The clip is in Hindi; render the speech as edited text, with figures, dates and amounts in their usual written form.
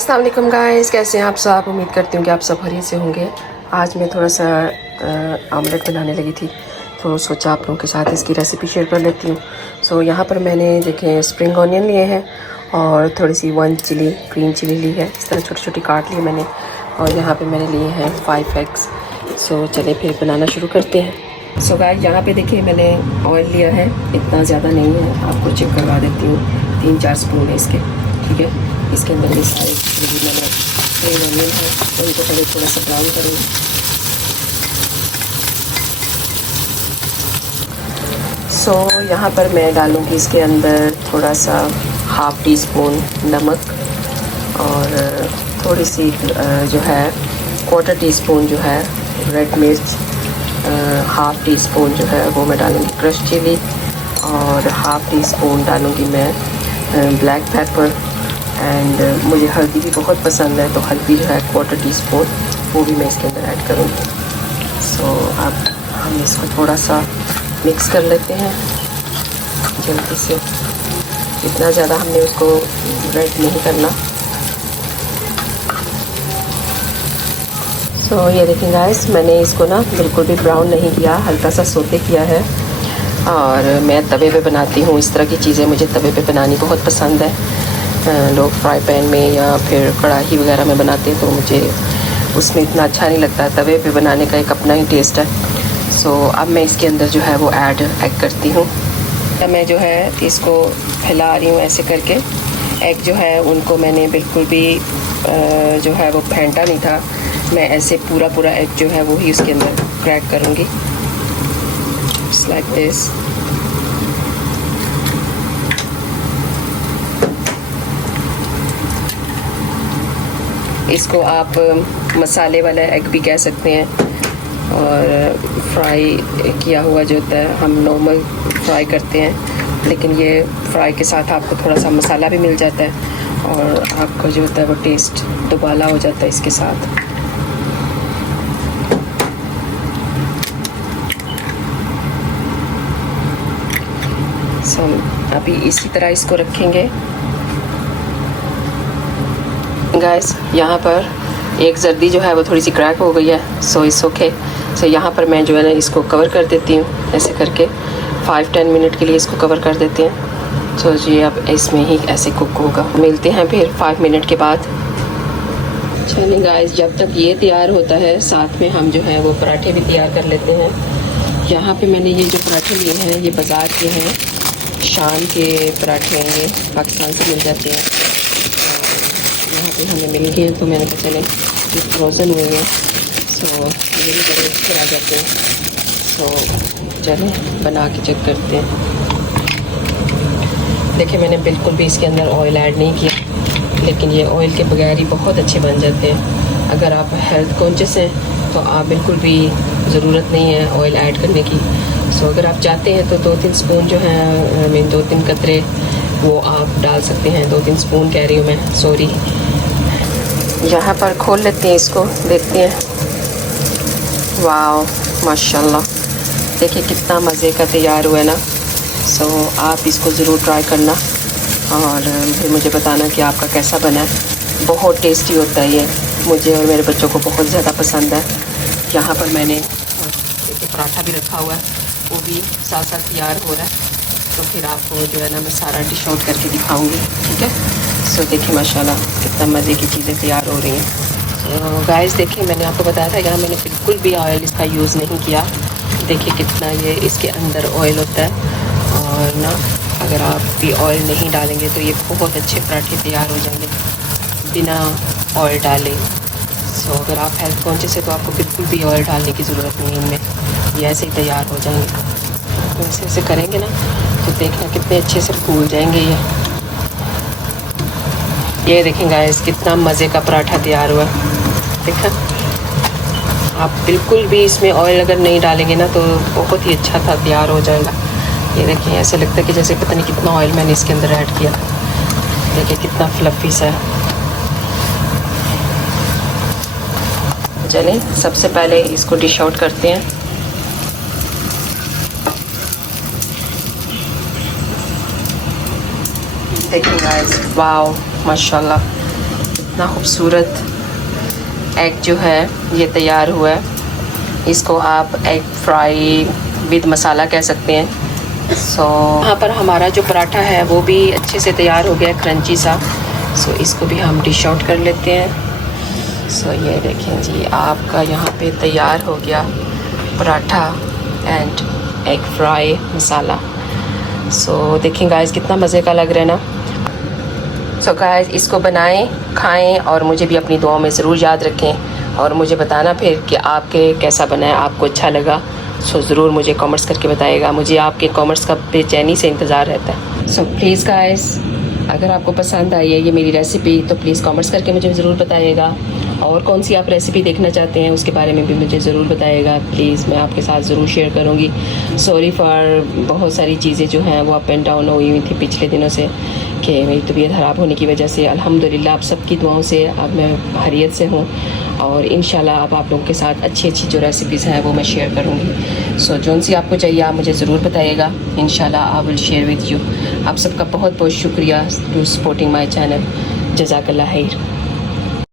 अस्सलाम वालेकुम गाइस, कैसे हैं आप सब। उम्मीद करती हूँ कि आप सब खैरियत से होंगे। आज मैं थोड़ा सा आमलेट बनाने लगी थी तो सोचा आप लोगों के साथ इसकी रेसिपी शेयर कर लेती हूँ। सो यहाँ पर मैंने देखें स्प्रिंग ऑनियन लिए हैं और थोड़ी सी 1 चिली ग्रीन चिली ली है, इस तरह छोटी छोटी काट ली मैंने। और यहाँ पे मैंने लिए हैं 5 एग्स। सो चलिए फिर बनाना शुरू करते हैं। सो गाइस यहाँ पे देखिए मैंने ऑयल लिया है, इतना ज़्यादा नहीं है, आपको चेक करवा देती हूँ। 3-4 स्पून है इसके, ठीक है। इसके अंदर ये सारे जो भी मैंने स्प्रिंग ऑनियन है तो इनको पहले थोड़ा सा ब्राउन करूँगी। सो यहाँ पर मैं डालूँगी इसके अंदर थोड़ा सा हाफ़ टी स्पून नमक और थोड़ी सी जो है 1/4 टीस्पून जो है रेड मिर्च, हाफ़ टी स्पून जो है वो मैं डालूँगी क्रश चिली और हाफ़ टी स्पून डालूँगी मैं ब्लैक पेपर। एंड मुझे हल्दी भी बहुत पसंद है तो हल्दी जो है 1/4 टीस्पून वो भी मैं इसके अंदर ऐड करूँगी। सो अब हम इसको थोड़ा सा मिक्स कर लेते हैं जल्दी से। इतना ज़्यादा हमने उसको रेड नहीं करना। सो ये देखिए गाइस, मैंने इसको ना बिल्कुल भी ब्राउन नहीं किया, हल्का सा सोते किया है। और मैं तवे पे बनाती हूँ, इस तरह की चीज़ें मुझे तवे पे बनानी बहुत पसंद है। लोग फ्राई पैन में या फिर कढ़ाई वगैरह में बनाते हैं तो मुझे उसमें इतना अच्छा नहीं लगता। तवे पे बनाने का एक अपना ही टेस्ट है। सो अब मैं इसके अंदर जो है वो ऐड करती हूँ। मैं जो है इसको फैला रही हूँ ऐसे करके। एग जो है उनको मैंने बिल्कुल भी जो है वो फेंटा नहीं था, मैं ऐसे पूरा एग जो है वो ही उसके अंदर क्रैक करूँगी, जस्ट लाइक दिस। इसको आप मसाले वाला एग भी कह सकते हैं और फ्राई किया हुआ जो होता है हम नॉर्मल फ्राई करते हैं, लेकिन ये फ्राई के साथ आपको थोड़ा सा मसाला भी मिल जाता है और आपका जो होता है वो टेस्ट दुबाला हो जाता है इसके साथ। अभी इसी तरह इसको रखेंगे गाइस। यहाँ पर एक जर्दी जो है वो थोड़ी सी क्रैक हो गई है, सो इट्स ओके। सो यहाँ पर मैं जो है ना इसको कवर कर देती हूँ ऐसे करके। 5-10 मिनट के लिए इसको कवर कर देते हैं। सो ये अब इसमें ही ऐसे कुक होगा। मिलते हैं फिर 5 मिनट के बाद। चलिए गाइस, जब तक ये तैयार होता है साथ में हम जो है वो पराठे भी तैयार कर लेते हैं। यहाँ पे मैंने ये जो पराठे लिए हैं ये बाज़ार के हैं, शान के पराठे हैं, ये पाकिस्तान से मिल जाते हैं। यहाँ पे हमें मिल गए तो मैंने कहा चले ये फ्रोज़न हुए हैं, सो ये भी बड़े अच्छे आ जाते हैं। सो चलें बना के चेक करते हैं। देखिए मैंने बिल्कुल भी इसके अंदर ऑयल ऐड नहीं किया, लेकिन ये ऑयल के बगैर ही बहुत अच्छे बन जाते हैं। अगर आप हेल्थ कॉन्शियस हैं तो आप बिल्कुल भी ज़रूरत नहीं है ऑयल ऐड करने की। सो अगर आप चाहते हैं तो 2-3 स्पून जो है 2-3 कतरे वो आप डाल सकते हैं। 2-3 स्पून कह रही हूँ मैं, सॉरी। यहाँ पर खोल लेते हैं इसको, देखते हैं। वाओ माशाल्लाह, देखिए कितना मज़े का तैयार हुआ है ना। सो आप इसको ज़रूर ट्राई करना और फिर मुझे बताना कि आपका कैसा बना है। बहुत टेस्टी होता है ये, मुझे और मेरे बच्चों को बहुत ज़्यादा पसंद है। यहाँ पर मैंने एक पराठा भी रखा हुआ है, वो भी साथ साथ तैयार हो रहा है। तो फिर आपको जो है ना मैं सारा डिश आउट करके दिखाऊंगी, ठीक है। सो देखिए माशाल्लाह कितना मज़े की चीज़ें तैयार हो रही हैं। गाइस देखिए मैंने आपको बताया था यहाँ मैंने बिल्कुल भी ऑयल इसका यूज़ नहीं किया। देखिए कितना ये इसके अंदर ऑयल होता है। और ना अगर आप भी ऑयल नहीं डालेंगे तो ये बहुत अच्छे पराठे तैयार हो जाएंगे बिना ऑयल डाले। सो अगर आप हेल्थ कॉन्शियस है तो आपको बिल्कुल भी ऑयल डालने की ज़रूरत नहीं है इनमें, ये ऐसे ही तैयार हो जाएंगे। तो ऐसे ऐसे करेंगे ना तो देखना कितने अच्छे से फूल जाएंगे ये देखें गाइस कितना मज़े का पराठा तैयार हुआ। देखा, आप बिल्कुल भी इसमें ऑयल अगर नहीं डालेंगे ना तो बहुत ही अच्छा था तैयार हो जाएगा। ये देखिए ऐसे लगता है कि जैसे पता नहीं कितना ऑयल मैंने इसके अंदर ऐड किया। देखिए कितना फ्लफ़ी सा है। चलें सबसे पहले इसको डिश आउट करते हैं। देखिए गाइस, वाओ माशाल्लाह कितना खूबसूरत एग जो है ये तैयार हुआ है। इसको आप एग फ्राई विद मसाला कह सकते हैं। सो यहाँ पर हमारा जो पराठा है वो भी अच्छे से तैयार हो गया, क्रंची सा। सो इसको भी हम डिश आउट कर लेते हैं। सो ये देखें जी, आपका यहाँ पे तैयार हो गया पराठा एंड एग फ्राई मसाला। सो देखें गाइस कितना मज़े का लग रहा है ना। सो गाइस इसको बनाएं, खाएं और मुझे भी अपनी दुआओं में ज़रूर याद रखें और मुझे बताना फिर कि आपके कैसा बना है, आपको अच्छा लगा। सो ज़रूर मुझे कमेंट्स करके बताइएगा, मुझे आपके कमेंट्स का बेचैनी से इंतज़ार रहता है। सो प्लीज़ गाइस अगर आपको पसंद आई है ये मेरी रेसिपी तो प्लीज़ कमेंट्स करके मुझे ज़रूर बताइएगा, और कौन सी आप रेसिपी देखना चाहते हैं उसके बारे में भी मुझे ज़रूर बताइएगा। प्लीज़ मैं आपके साथ ज़रूर शेयर करूँगी। सॉरी फॉर बहुत सारी चीज़ें जो हैं वो अप एंड डाउन हुई थी पिछले दिनों से, कि मेरी तबीयत ख़राब होने की वजह से। अल्हम्दुलिल्लाह आप सबकी दुआओं से अब मैं खैरियत से हूँ और इंशाल्लाह अब आप लोगों के साथ अच्छी अच्छी जो रेसिपीज़ हैं वो मैं शेयर करूँगी। सो जोन सी आपको चाहिए आप मुझे ज़रूर बताइएगा, इंशाल्लाह I will share with you. आप सबका बहुत बहुत शुक्रिया टू सपोर्टिंग माई चैनल। जज़ाकल्लाह खैर।